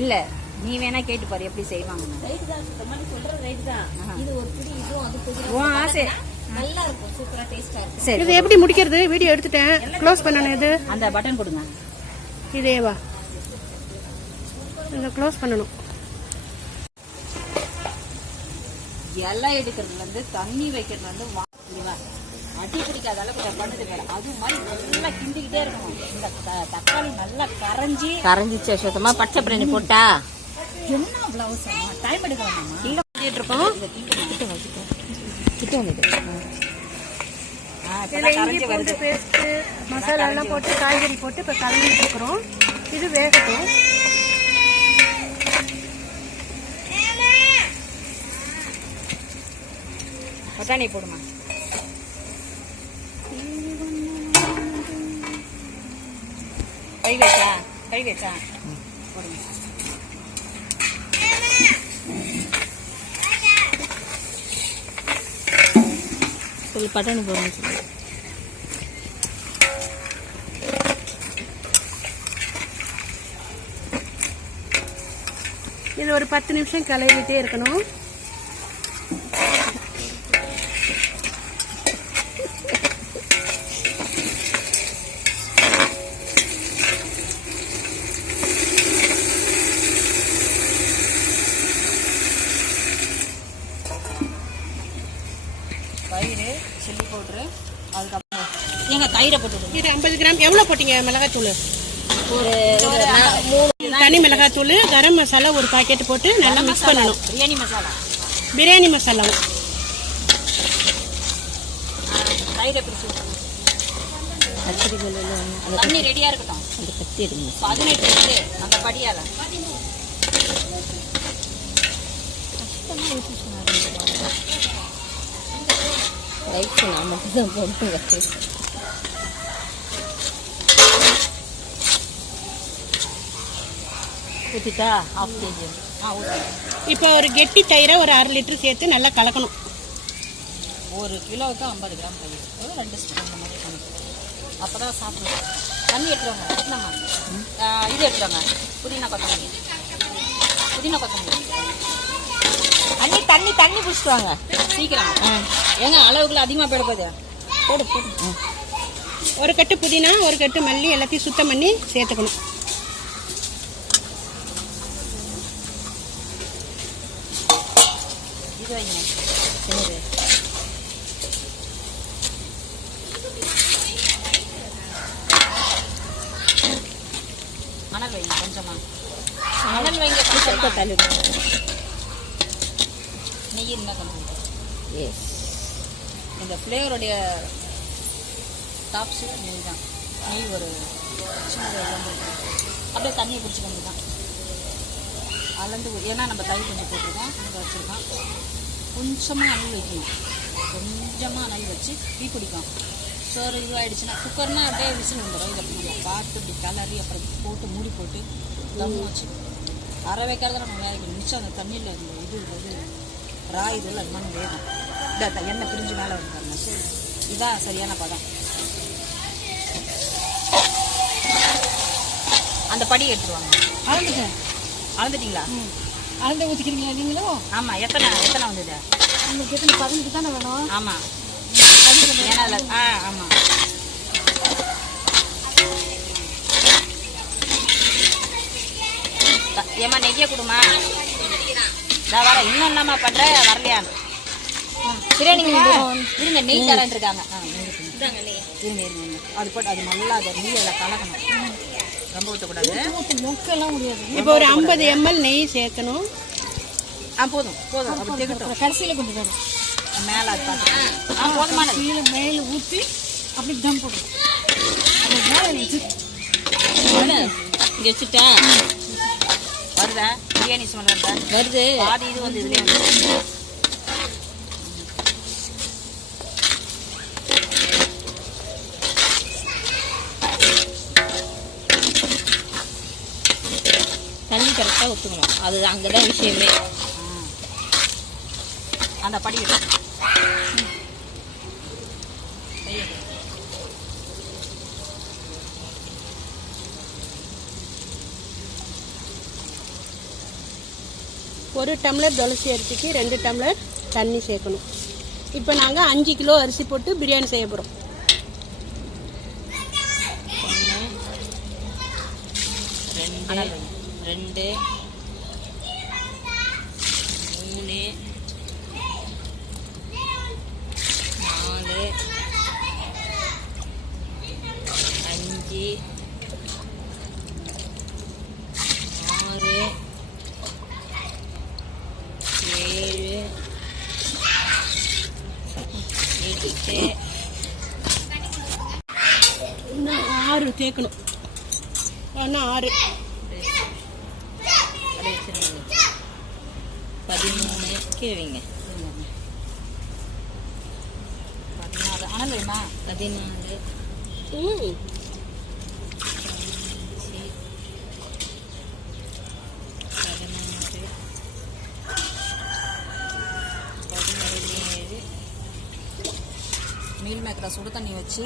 இல்ல நீ வேணா கேட்டு பாரு எப்படி செய்வாங்க. ரைட் தான் சுத்தமா சொல்ற ரைட் தான். இது ஒரு பிடி இதுவும் அது பிடி. உன் ஆசை நல்லா இருக்கும், சூப்பரா டேஸ்டா இருக்கும். சரி, இது எப்படி முடிக்கிறது? வீடியோ எடுத்துட்டேன், க்ளோஸ் பண்ணணும். இது அந்த பட்டன் கொடுங்க. இதேவா இதை க்ளோஸ் பண்ணணும். இலை எடுக்கிறதுல இருந்து தண்ணி வைக்கிறதுல இருந்து அடி பிடிக்காத அளவுக்கு பண்ணது வேற. அது மாதிரி நல்லா கிண்டிக்கிட்டே இருக்கணும். இந்த தக்காளி நல்லா கரைஞ்சிச்சு சுத்தமா. பச்சை பிரியாணி போட்டா என்ன அவ்வளவு அவசரமா? டைம் எடுக்க வேண்டாமா? இல்ல பண்ணிட்டு இருக்கோம். கிட்ட வந்துட்டு இஞ்சி பூண்டு பேஸ்ட் மசாலா எல்லாம் போட்டு காய்கறி போட்டு இப்ப கலந்துட்டு இருக்கிறோம். இது வேகட்டும். பட்டாணி போடுமா. கை வச்சா போடுங்க. சொல்லு பட்டாணி போடுங்க சொல்லு. இது ஒரு 10 நிமிஷம் கிளறிட்டே இருக்கணும். தயிர், சில்லி பவுடரு, அதுக்கப்புறம் எங்க தயிரை போட்டு. இது 50 கிராம். எவ்வளவு போட்டீங்க மிளகாத்தூள்? ஒரு தனி மிளகாத்தூள், கரம் மசாலா ஒரு பாக்கெட் போட்டு நல்லா மிக்ஸ் பண்ணணும். பிரியாணி மசாலா தயிரை பிரிச்சு தண்ணி ரெடியா இருக்கட்டும். அந்த கத்தி எடுங்க. 18 அந்த படியால ரைட் நான் மட்டும் தான் போடுவேன். ஊற்றிட்டா 1/2 kg. இப்போ ஒரு கெட்டி தயிரை ஒரு 1/2 லிட்டர் சேர்த்து நல்லா கலக்கணும். 1 கிலோவுக்கு 50 கிராம் தயிர், 2 ஸ்பூன் அந்த மாதிரி கணக்கு. அப்போதான் சாப்பிடுவோம். தண்ணி எடுத்துருவாங்க. இது எடுத்துருவாங்க. புதினா கொத்தமல்லி. தண்ணி பிடிச்சிட்டு வாங்க சீக்கிரம். ஏங்க அளவுக்குள்ள அதிகமாக போயிட போகுது. போடு. ஒரு கட்டு புதினா, ஒரு கட்டு மல்லி எல்லாத்தையும் சுத்தம் பண்ணி சேர்த்துக்கணும். இது வைங்க. மணல் வைங்க கொஞ்சமா. மணல் வைங்க கொஞ்சமா. நெய் இருந்தால் கொஞ்சம். எஸ், இந்த ஃப்ளேவருடைய டாப்ஸு நெய் தான். நெய் ஒரு சின்ன அப்படியே தண்ணியை பிடிச்சிக்க வேண்டியதான். அளந்து ஏன்னா நம்ம தயிர் கொஞ்சம் போட்டிருக்கோம், இங்கே வச்சுருக்கோம். கொஞ்சமாக அனல் வைக்கணும். கொஞ்சமாக அனல் வச்சு டீ பிடிக்கும். சோறு இதுவாகிடுச்சுன்னா குக்கர்னால் அப்படியே விசில் வந்துடும். இதை நம்ம பார்த்து இப்படி கலரி அப்புறம் போட்டு மூடி போட்டு தம் வச்சு அரை வைக்கிறத நம்ம வேலைக்கணும். மிச்சம் அந்த தண்ணியில் இந்த இது இதெல்லாம் அது மாதிரி வேகும். இந்த எண்ணெய் பிரிஞ்சு மேலே வந்துருங்க. சரி, இதுதான் சரியான பதம். அந்த படி எடுத்துருவாங்க. அளந்துட்டீங்களா? அளந்து ஊற்றிக்கிறீங்களா நீங்களும்? ஆமாம். எத்தனை வந்தது? உங்களுக்கு எத்தனை? 15 தானே வேணும்? ஆமாம். ஏன்னா அதில் ஆமாம். ஏமா நெய்ய கொடுமா. நான் வர இன்னும் என்னம்மா பண்ற வரலையான்னு பிரியாணி இருங்க. நெய் தரேன் இருக்காங்க. இருங்க. அது போட்டு அது நல்லா அதை நெய் அதில் கலக்கணும். ரொம்ப ஊற்றக்கூடாது. மொக்கெல்லாம் முடியாது. இப்போ ஒரு 50 ml நெய் சேர்க்கணும். போதும். அப்படி திகட்டும். கடைசியில் கொஞ்சம் வரும் மேலே அது பார்த்து போதுமானது. கீழே மேலே ஊற்றி அப்படி தம் போடுறோம். அது மேலே இங்கே வச்சுட்டா வருதா? பிரியாணி ஸ்மெல் வருது. பாதி இது வந்து இதுலேயே வந்து தண்ணி கரெக்டாக ஊற்றுக்கணும். அது அங்கே தான் விஷயமே. அந்த படி 1 டம்ளர் துளசி அரிசிக்கு 2 டம்ளர் தண்ணி சேர்க்கணும். இப்போ நாங்கள் 5 கிலோ அரிசி போட்டு பிரியாணி செய்ய போகிறோம். 1 2 3 4 5 6 7 8 இன்னும் 6 சேர்க்கணும். இன்னும் 6 13 கீழே 16 அனல் வேணுமா? 14 ம் 17 மீல் மேக்கரை சுடு தண்ணி வச்சு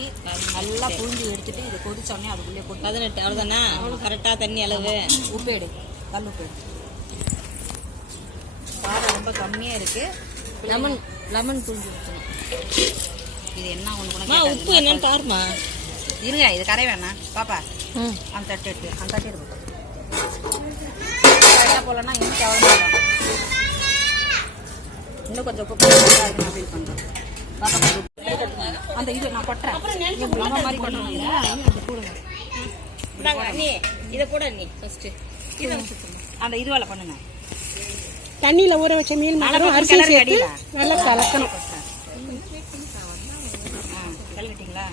நல்லா புழிஞ்சு எடுத்துட்டு இதை கொதிச்ச உடனே அதுக்குள்ளே போட்டு 18 அவ்வளோதானா? கரெக்டாக தண்ணி அளவு. உப்பு எடு, கல் உப்பு எடு. காரம் ரொம்ப கம்மியாக இருக்கு. லெமன் புழிஞ்சு ஊற்றணும். இது என்ன ஒன்று உப்பு என்னன்னு பாருமா. இருங்க, இது கரை வேணாம் பாப்பா. அந்த தட்டு எடுத்து அந்த தட்டு எடுத்து கரெக்டாக போகலன்னா இன்னும் எவ்வளோ இன்னும் கொஞ்சம் உப்பு போட்டு அதுக்கு நான் ஃபீல் பண்ணுறேன். பாப்பா கொஞ்சம் உப்பு எடுத்துக்கோங்க. அந்த இது நான் கொட்டுறேன். நம்ம மாதிரி கொட்டணும் இல்லை, அது போடுங்க. நீ இதை கூட நீ ஃபர்ஸ்ட் இதை அந்த இதுவால் பண்ணுங்க. தண்ணியில் ஊற வச்ச மீன் மேக்கரும் அரிசி சேர்த்து நல்லா கலக்கணும். கழுவிட்டீங்களா?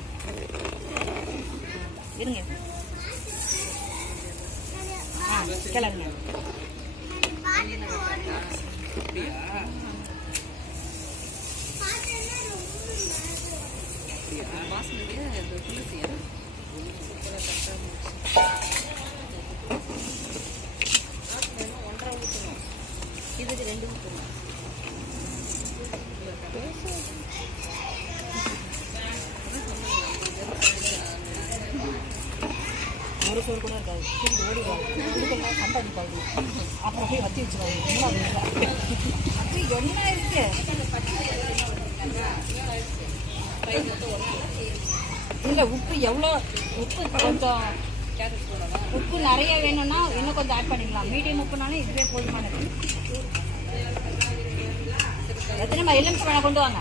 இருங்க. கிளறுங்க. இதுக்கு 2 ஊற்றணும். ஒரு சோறு கூட இருக்காது. ஓடி இதுக்கெல்லாம் சம்பாதிப்பாங்க. அப்புறம் போய் வச்சு வச்சுருவாங்க. அது என்ன இருக்கு? இல்லை உப்பு எவ்வளோ உப்பு கொஞ்சம் உப்பு நிறைய வேணும்னா இன்னும் கொஞ்சம் ஆட் பண்ணிக்கலாம். மீடியம் உப்புனாலும் இதுவே போதுமானது. எத்தனை எலுமிச்சை பழம் கொண்டு வாங்க.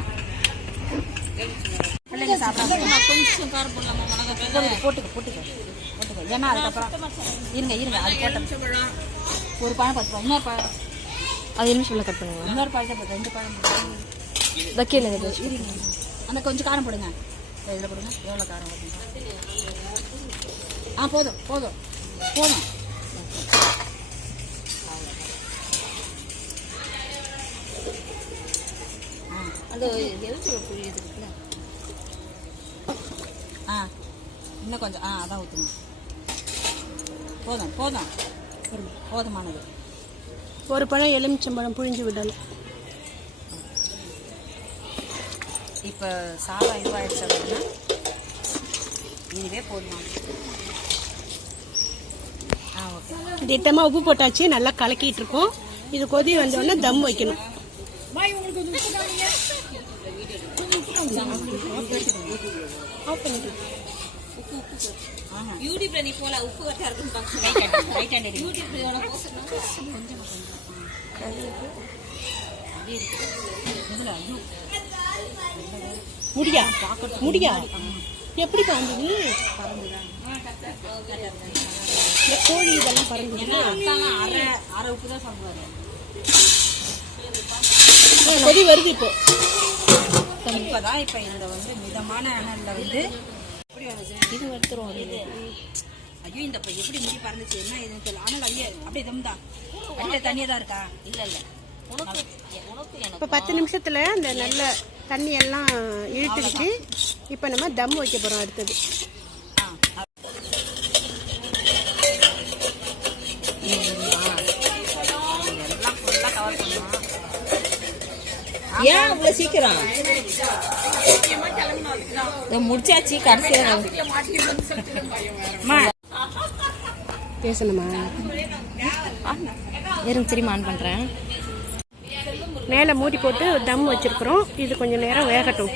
பிள்ளைங்க சாப்பிடாம கொஞ்சம் காரம் போடலாமா? மிளகாய் போட்டுக்க. ஏன்னா அதுக்கப்புறம் இருங்க அது போட்ட ஒரு பழம் 10 ரூபா. இன்னொரு பழம் அது எலுமிச்சை கட் பண்ணுங்க. இன்னொரு பழத்தை 2 பழம் வக்கீலுங்க அந்த கொஞ்சம் காரம் போடுங்க. இதில் போடுங்க. எவ்வளோ காரம் வருது? போதும். அந்த எலுமிச்சை புரியுது இருக்குல்ல. இன்னும் கொஞ்சம் அதான் ஊற்றுங்க. போதுமானது. ஒரு பழம் எலுமிச்சம்பழம் புழிஞ்சு விடணும். இப்போ சாதம் இதுவாகிடுச்சு அப்படின்னா இதுவே போதுமானது. ஓகே. திட்டமாக உப்பு போட்டாச்சு, நல்லா கலக்கிட்டு இருக்கோம். இது கொதி வந்தோடனே தம் வைக்கணும். யூடியூப்ல நீ போல உப்பு கரெக்டா இருக்குன்னு முடியா எப்படி பறந்தது? கோழி இதெல்லாம் பறந்து அரை உப்பு தான் சாப்பிடுவாரு. கொதி வருது இப்போ. இப்பதான் இப்ப இந்த மிதமான அனல்ல இது எடுத்துரும். ஐயோ இந்த எப்படி முடி பறந்துச்சு என்ன இது அனல் அப்படியே தம் தான். அடியில தண்ணியே தான் இருக்கா? இல்ல இப்போ 10 நிமிஷத்துல அந்த நல்ல தண்ணி எல்லாம் இழுத்துக்கிட்டு இப்போ நம்ம தம் வைக்க போறோம். அடுத்தது ஏன் அவ்வளவு சீக்கிரம் முடிச்சாச்சு? கடைசியா பேசணுமா? இருங்க, திரும்ப ஆன் பண்றேன். மேலே மூடி போட்டு தம் வச்சுருக்குறோம். இது கொஞ்சம் நேரம் வேகட்டும்.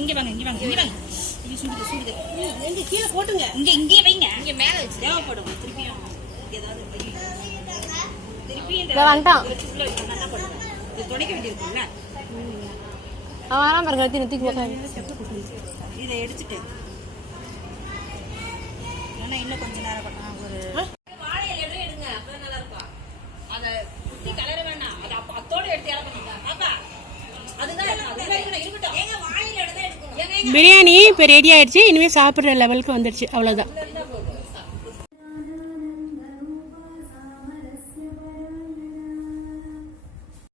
இங்கே வாங்க இங்கே வாங்க இங்கே வாங்க. இது சுடுது சுடுது. எங்கே கீழே போட்டுங்க. இங்கே வைங்க. இங்க மேல வச்சு தேவைப்படும் திருப்பியும் ஏதாவது திருப்பியும் வந்துட்டான். உள்ள வைக்கணும். என்ன பண்ணுவேன்? இது துடைக்க வேண்டியிருக்கும்ல. அவன் வராம பாருங்க. தூக்கி போட்டாங்க. இதை எடுத்துட்டு ஏன்னா இன்னும் கொஞ்ச நேரம் பண்ணலாம். ஒரு வாழை இலை எடுங்க அப்பதான் நல்லா இருக்கும். அதை குத்தி கலர வேணாம். அது அப்போ அத்தோட எடுத்து இறக்கணும். பாப்பா அதுதான் இருக்கட்டும். ஏங்க வாழை இலை தான் எடுக்கணும். பிரியாணி இப்போ ரெடி ஆயிடுச்சு. இனிமேல் சாப்பிட்ற லெவலுக்கு வந்துடுச்சு. அவ்வளோதான்.